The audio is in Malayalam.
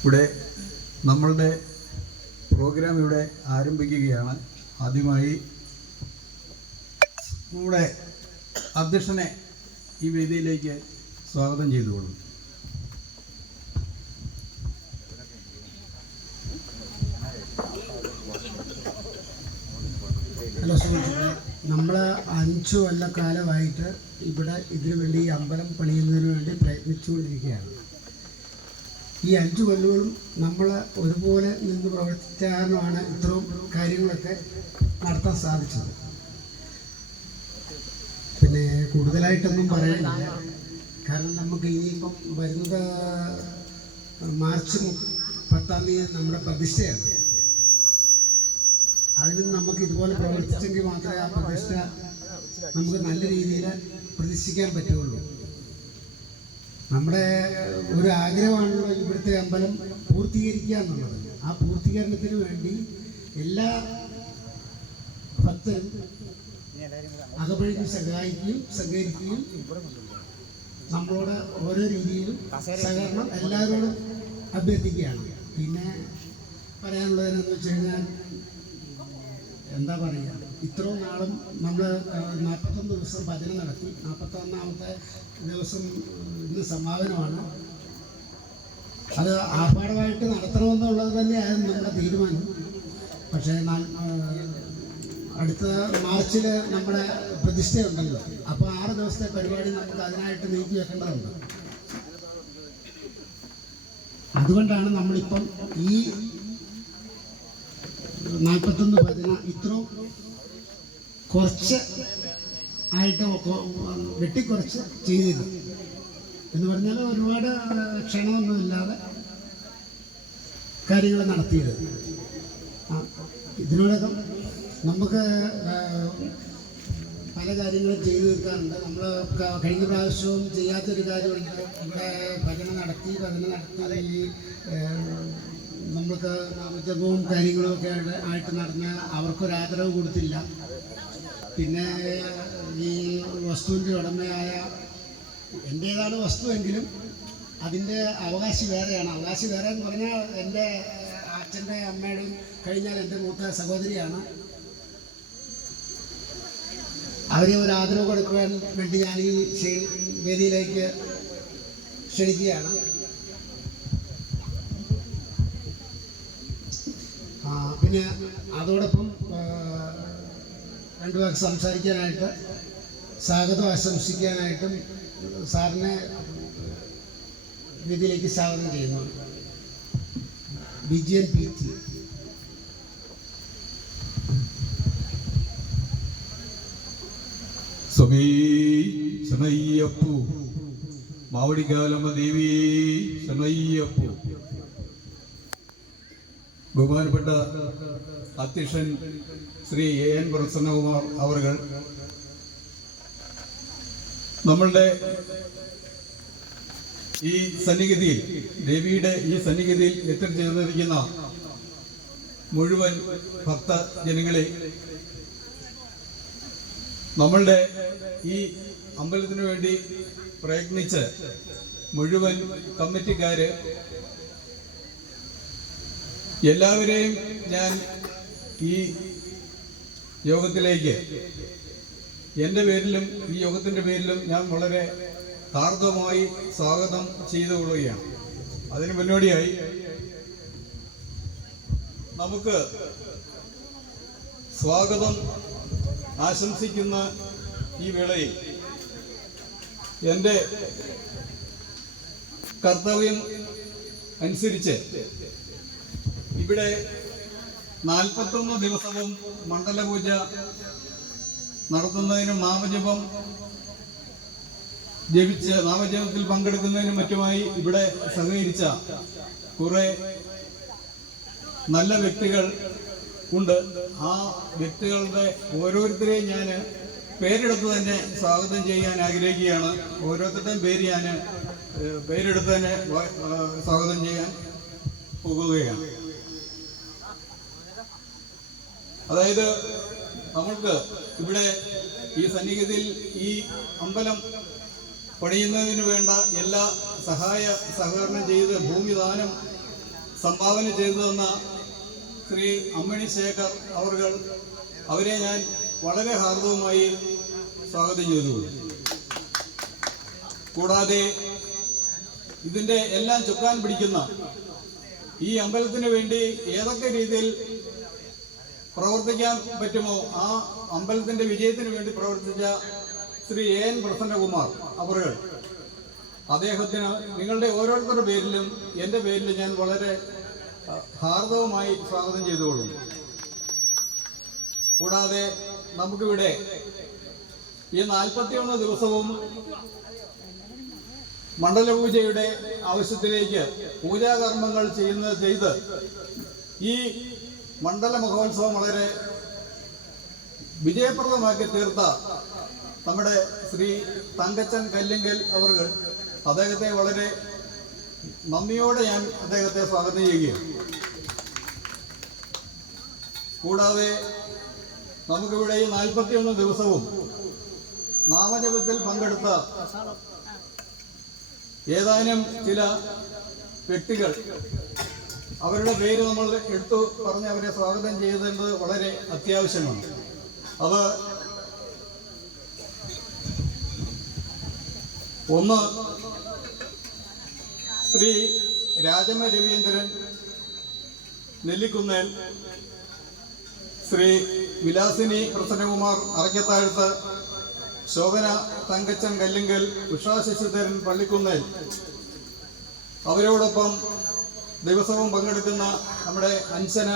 ഇവിടെ നമ്മളുടെ പ്രോഗ്രാം ഇവിടെ ആരംഭിക്കുകയാണ്. ആദ്യമായി നമ്മുടെ അധ്യക്ഷനെ ഈ വേദിയിലേക്ക് സ്വാഗതം ചെയ്തുകൊള്ളും. ഹലോ സുഹൃത്തുക്കളെ, നമ്മൾ 5 കൊല്ലക്കാലമായിട്ട് ഇവിടെ ഇതിനു വേണ്ടി ഈ അമ്പലം പണിയുന്നതിന് വേണ്ടി പ്രയത്നിച്ചുകൊണ്ടിരിക്കുകയാണ്. ഈ 5 കൊല്ലങ്ങളും നമ്മൾ ഒരുപോലെ നിന്ന് പ്രവർത്തിച്ച കാരണമാണ് ഇത്രയും കാര്യങ്ങളൊക്കെ നടത്താൻ സാധിച്ചത്. പിന്നെ കൂടുതലായിട്ടൊന്നും പറയാനില്ല, കാരണം നമുക്ക് ഇനിയിപ്പം വരുന്നത് മാർച്ച് 10-ാം തീയതി നമ്മുടെ പ്രതിഷ്ഠയാണ്. അതിനും നമുക്ക് ഇതുപോലെ പ്രവർത്തിച്ചെങ്കിൽ മാത്രമേ ആ പ്രതിഷ്ഠ നമുക്ക് നല്ല രീതിയിൽ പ്രതിഷ്ഠിക്കാൻ പറ്റുള്ളൂ. നമ്മുടെ ഒരു ആഗ്രഹമാണല്ലോ ഇവിടുത്തെ അമ്പലം പൂർത്തീകരിക്കുക എന്നുള്ളത്. ആ പൂർത്തീകരണത്തിന് വേണ്ടി എല്ലാ ഭക്തരും അകമഴിഞ്ഞ് സഹകരിക്കുകയും നമ്മളോട് ഓരോ രീതിയിലും സഹകരണം എല്ലാവരോടും അഭ്യർത്ഥിക്കുകയാണ്. പിന്നെ പറയാനുള്ളതെന്ന് വെച്ച് കഴിഞ്ഞാൽ എന്താ പറയുക, ഇത്രയും നാളും നമ്മൾ 41 ദിവസം ഭജന നടത്തി. 41-ാമത്തെ ദിവസം ഇന്ന് സമാപനമാണ്. അത് ആർഭാടമായിട്ട് നടത്തണമെന്നുള്ളത് തന്നെയായിരുന്നു നമ്മുടെ തീരുമാനം. പക്ഷേ അടുത്ത മാർച്ചിൽ നമ്മുടെ പ്രതിഷ്ഠയുണ്ടല്ലോ, അപ്പോൾ 6 ദിവസത്തെ പരിപാടി നമുക്ക് അതിനായിട്ട് നീക്കി വെക്കേണ്ടതുണ്ട്. അതുകൊണ്ടാണ് നമ്മളിപ്പം ഈ 41 ഭജന ഇത്രയും കുറച്ച് ആയിട്ട് വെട്ടിക്കുറച്ച് ചെയ്തത് എന്ന് പറഞ്ഞാൽ ഒരുപാട് ക്ഷണമൊന്നുമില്ലാതെ കാര്യങ്ങൾ നടത്തിയത്. ഇതിനോടകം നമുക്ക് പല കാര്യങ്ങളും ചെയ്തു തീർക്കാറുണ്ട്. നമ്മൾ കഴിഞ്ഞ പ്രാവശ്യവും ചെയ്യാത്തൊരു കാര്യമുണ്ട്. ഇവിടെ ഭജന നടത്തി നമുക്ക് നാമജപവും കാര്യങ്ങളും ഒക്കെ ആയിട്ട് നടന്ന് അവർക്കൊരാദരവ് കൊടുത്തില്ല. പിന്നെ ഈ വസ്തുവിൻ്റെ ഉടമയായ എൻ്റേതാണ് വസ്തുവെങ്കിലും അതിൻ്റെ അവകാശി വേറെയാണ്. അവകാശി വേറെ എന്ന് പറഞ്ഞാൽ എൻ്റെ അച്ഛൻ്റെ അമ്മയുടെയും കഴിഞ്ഞാൽ എൻ്റെ മൂത്ത സഹോദരിയാണ്. അവരെ ഒരു ആദരവ് കൊടുക്കുവാൻ വേണ്ടി ഞാൻ ഈ വേദിയിലേക്ക് ക്ഷണിക്കുകയാണ്. പിന്നെ അതോടൊപ്പം 2 വാക്ക് സംസാരിക്കാനായിട്ട് സ്വാഗതം ആശംസിക്കാനായിട്ടും സാറിനെ വേദിയിലേക്ക് സ്വാഗതം ചെയ്യുന്നു. വിജയൻ PT. സ്വാമി ശരണയ്യപ്പു, മാവടിക്കാലമ്മ ദേവി ശരണയ്യപ്പു. ബഹുമാനപ്പെട്ട അധ്യക്ഷൻ ശ്രീ AN പ്രസന്നകുമാർ അവർകൾ നമ്മളുടെ ഈ സന്നിധിയിൽ, ദേവിയുടെ ഈ സന്നിധിയിൽ എത്തിച്ചേർന്നിരിക്കുന്ന മുഴുവൻ ഭക്തജനങ്ങളെ, നമ്മളുടെ ഈ അമ്പലത്തിനു വേണ്ടി പ്രയത്നിച്ച് മുഴുവൻ കമ്മിറ്റിക്കാര് എല്ലാവരെയും ഞാൻ ഈ യോഗത്തിലേക്ക് എൻ്റെ പേരിലും ഈ യോഗത്തിൻ്റെ പേരിലും ഞാൻ വളരെ ഹാർദവമായി സ്വാഗതം ചെയ്തുകൊള്ളുകയാണ്. അതിന് മുന്നോടിയായി നമുക്ക് സ്വാഗതം ആശംസിക്കുന്ന ഈ വേളയിൽ എൻ്റെ കർത്തവ്യം അനുസരിച്ച് ഇവിടെ 41 ദിവസവും മണ്ഡലപൂജ നടത്തുന്നതിനും നാമജപത്തിൽ പങ്കെടുക്കുന്നതിനും മറ്റുമായി ഇവിടെ സഹകരിച്ച കുറെ നല്ല വ്യക്തികൾ ഉണ്ട്. ആ വ്യക്തികളുടെ ഓരോരുത്തരെയും ഞാൻ പേരെടുത്ത് തന്നെ സ്വാഗതം ചെയ്യാൻ ആഗ്രഹിക്കുകയാണ്. ഓരോരുത്തരുടെയും പേര് ഞാൻ പേരെടുത്ത് തന്നെ സ്വാഗതം ചെയ്യാൻ പോകുകയാണ്. അതായത് നമ്മൾക്ക് ഇവിടെ ഈ സന്നിധിയിൽ ഈ അമ്പലം പണിയുന്നതിന് വേണ്ട എല്ലാ സഹകരണം ചെയ്ത് ഭൂമിദാനം സംഭാവന ചെയ്തു തന്ന ശ്രീ അമ്മിണി ശേഖർ അവരെ ഞാൻ വളരെ ഹാർദവുമായി സ്വാഗതം ചെയ്തു. കൂടാതെ ഇതിൻ്റെ എല്ലാം ചുക്കാൻ പിടിക്കുന്ന ഈ അമ്പലത്തിന് വേണ്ടി ഏതൊക്കെ രീതിയിൽ പ്രവർത്തിക്കാൻ പറ്റുമോ ആ അമ്പലത്തിന്റെ വിജയത്തിന് വേണ്ടി പ്രവർത്തിച്ച ശ്രീ എൻ പ്രസന്നകുമാർ അദ്ദേഹത്തിന് നിങ്ങളുടെ ഓരോരുത്തരുടെ പേരിലും എൻ്റെ പേരിലും ഞാൻ വളരെ ഹാർദവമായി സ്വാഗതം ചെയ്തുകൊള്ളുന്നു. കൂടാതെ നമുക്കിവിടെ ഈ 41 ദിവസവും മണ്ഡലപൂജയുടെ ആവശ്യത്തിലേക്ക് പൂജാകർമ്മങ്ങൾ ചെയ്ത് ഈ മണ്ഡല മഹോത്സവം വളരെ വിജയപ്രദമാക്കി തീർത്ത നമ്മുടെ ശ്രീ തങ്കച്ചൻ കല്ലിങ്കൽ അദ്ദേഹത്തെ വളരെ നന്ദിയോടെ ഞാൻ അദ്ദേഹത്തെ സ്വാഗതം ചെയ്യുകയാണ്. കൂടാതെ നമുക്കിവിടെ ഈ 41 ദിവസവും നാമജപത്തിൽ പങ്കെടുത്ത ഏതാനും ചില വ്യക്തികൾ അവരുടെ പേര് നമ്മൾ എടുത്തു പറഞ്ഞ് അവരെ സ്വാഗതം ചെയ്തത് വളരെ അത്യാവശ്യമാണ്. അത് ഒന്ന് ശ്രീ രാജമ്മ രവീന്ദ്രൻ നെല്ലിക്കുന്നേൽ, ശ്രീ വിലാസിനി പ്രസന്നകുമാർ അറയ്ക്കത്താഴത്ത്, ശോഭന തങ്കച്ചൻ കല്ലിങ്കൽ, ഉഷാ ശശിധരൻ പള്ളിക്കുന്നേൽ, അവരോടൊപ്പം ദിവസവും പങ്കെടുക്കുന്ന നമ്മുടെ അഞ്ജന